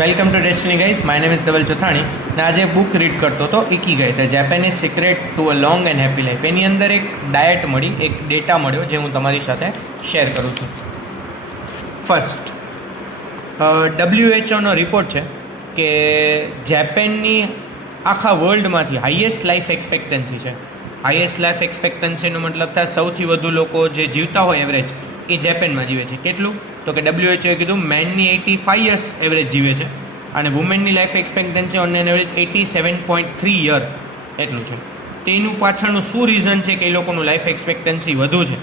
Welcome to Destiny guys. My name is Dhaval Chathani ને આજે book read કરતો હતો Ikigai, the Japanese secret to a long and happy life. એની અંદર એક ડાયટ મળી, એક ડેટા મળ્યો જે હું તમારી સાથે શેર કરું છું. ફર્સ્ટ, WHO રિપોર્ટ છે કે જેપેનની આખા વર્લ્ડમાંથી હાઈએસ્ટ લાઈફ એક્સપેક્ટન્સી છે. હાઈએસ્ટ લાઈફ એક્સપેક્ટન્સીનો મતલબ થાય સૌથી વધુ લોકો જે જીવતા હોય એવરેજ એ જેપેનમાં જીવે છે. કેટલું? તો કે WHO કીધું મેનની 85 યર્સ એવરેજ જીવે છે અને વુમેનની life expectancy on an average 87.3 year એટલું છે. તેનું પાછળનું શું રીઝન છે કે એ લોકોનું લાઈફ એક્સપેક્ટન્સી વધુ છે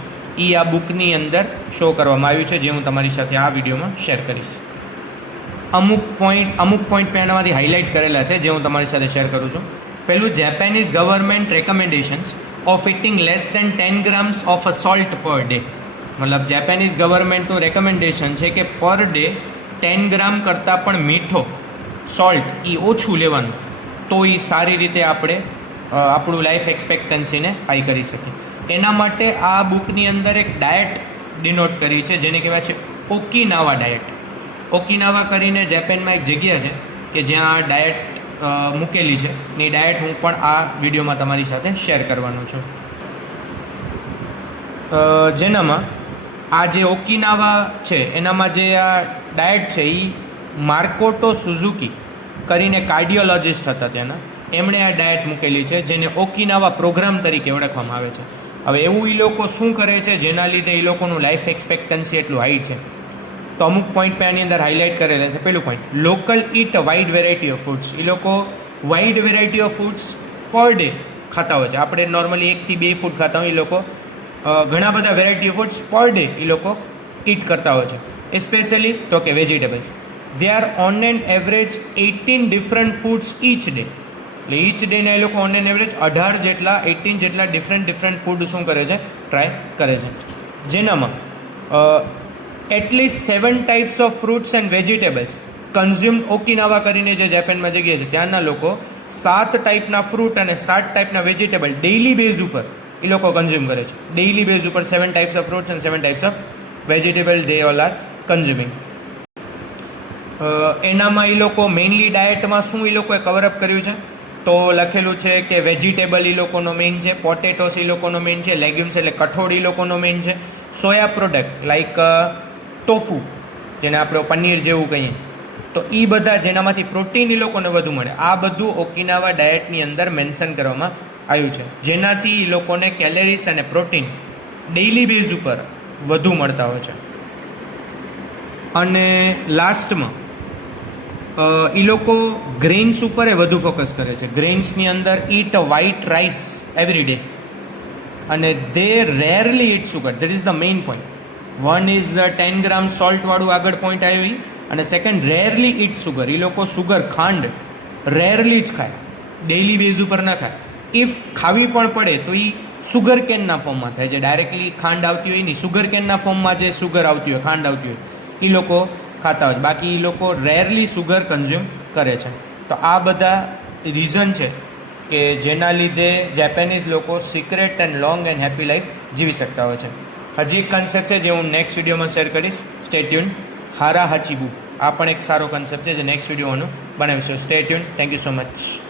એ આ બુકની અંદર શો કરવામાં આવ્યું છે, જે હું તમારી સાથે આ વિડીયોમાં શેર કરીશ. અમુક પોઈન્ટ મેં એનામાંથી હાઇલાઇટ કરેલા છે જે હું તમારી સાથે શેર કરું છું. પહેલું, Japanese government recommendations of eating less than 10 grams of a salt per day. મતલબ જેપેનીઝ ગવર્મેન્ટનું રેકમેન્ડેશન છે કે પર ડે 10 ગ્રામ કરતાં પણ મીઠો સોલ્ટ એ ઓછું લેવાનું, તો એ સારી રીતે આપણે આપણું લાઈફ એક્સપેક્ટન્સીને હાઈ કરી શકીએ. એના માટે આ બુકની અંદર એક ડાયટ ડિનોટ કરી છે જેને કહેવાય છે ઓકિનાવા ડાયટ. ઓકિનાવા કરીને જેપેનમાં એક જગ્યા છે કે જ્યાં આ ડાયટ મૂકેલી છે. એ ડાયટ હું પણ આ વિડીયોમાં તમારી સાથે શેર કરવાનો છું. જેનામાં આ જે ઓકિનાવા છે એનામાં જે આ ડાયટ છે એ માર્કોટો સુઝુકી કરીને કાર્ડિયોલોજિસ્ટ હતા ત્યાંના, એમણે આ ડાયટ મૂકેલી છે જેને ઓકિનાવા પ્રોગ્રામ તરીકે ઓળખવામાં આવે છે. હવે એવું એ લોકો શું કરે છે જેના લીધે એ લોકોનું લાઈફ એક્સપેક્ટન્સી એટલું હાઈ છે? તો અમુક પોઈન્ટ મેં આની અંદર હાઇલાઇટ કરેલા છે. પહેલું point, local eat wide variety of foods. એ લોકો wide variety of foods per day ખાતા હોય છે. આપણે નોર્મલી 1 થી 2 ફૂડ ખાતા હોય, એ લોકો ઘણા બધા variety of foods per day એ લોકો ઈટ કરતા હોય છે. એસ્પેશિયલી તો કે vegetables. They are on an average 18 different foods each day. એટલે ઈચ ડેના એ લોકો ઓન એન એવરેજ 18 જેટલા ડિફરન્ટ ફૂડ શું કરે છે? ટ્રાય કરે છે. જેનામાં at least 7 types of fruits and vegetables consumed Okinawa કરીને જે જાપાનમાં જગ્યા છે ત્યાંના લોકો 7 ટાઈપના ફ્રૂટ અને 7 ટાઈપના વેજીટેબલ ડેઇલી બેઝ ઉપર એ લોકો કન્ઝ્યુમ કરે છે. ડેઇલી બેઝ ઉપર 7 types of fruits and 7 types of vegetable they all are consuming. એનામાં એ લોકો મેઇનલી ડાયટમાં શું એ લોકોએ કવરઅપ કર્યું છે? તો લખેલું છે કે વેજીટેબલ એ લોકોનો મેઇન છે, પોટેટોસ એ લોકોનો મેઇન છે, લેગ્યુમ્સ એટલે કઠોળ એ લોકોનો મેઇન છે, સોયા પ્રોડક્ટ લાઈક ટોફુ જેને આપણે પનીર જેવું કહીએ, તો એ બધા જેનામાંથી પ્રોટીન એ લોકોને વધુ મળે, આ બધું ઓકિનાવા ડાયટની અંદર મેન્શન કરવામાં આવ્યું છે, જેનાથી એ લોકોને કેલરીઝ અને પ્રોટીન ડેઇલી બેઝ ઉપર વધુ મળતા હોય છે. અને લાસ્ટમાં એ લોકો ગ્રેન્સ ઉપર વધુ ફોકસ કરે છે. ગ્રેન્સની અંદર eat white rice every day અને they rarely eat sugar. That is the main point. One is 10 gram સોલ્ટવાળું આગળ પોઈન્ટ આવ્યું, અને સેકન્ડ રેરલી ઈટ સુગર. એ લોકો સુગર, ખાંડ રેરલી જ ખાય, ડેઇલી બેઝ ઉપર ના ખાય. ઇફ ખાવી પણ પડે તો એ સુગર કેનના ફોર્મમાં થાય, જે ડાયરેક્ટલી ખાંડ આવતી હોય નહીં, સુગર કેનના ફોર્મમાં જે સુગર આવતી હોય, ખાંડ આવતી હોય એ લોકો ખાતા હોય. બાકી એ લોકો રેરલી સુગર કન્ઝ્યુમ કરે છે. તો આ બધા રીઝન છે કે જેના લીધે જેપેનીઝ લોકો secret and long and happy life જીવી શકતા હોય છે. હજી એક કન્સેપ્ટ છે જે હું નેક્સ્ટ વિડીયોમાં શેર કરીશ. Stay tune. હારા હાચીબુ આ પણ એક સારો કન્સેપ્ટ છે જે નેક્સ્ટ વિડીયોનું બનાવીશું. Stay tune. Thank you so much.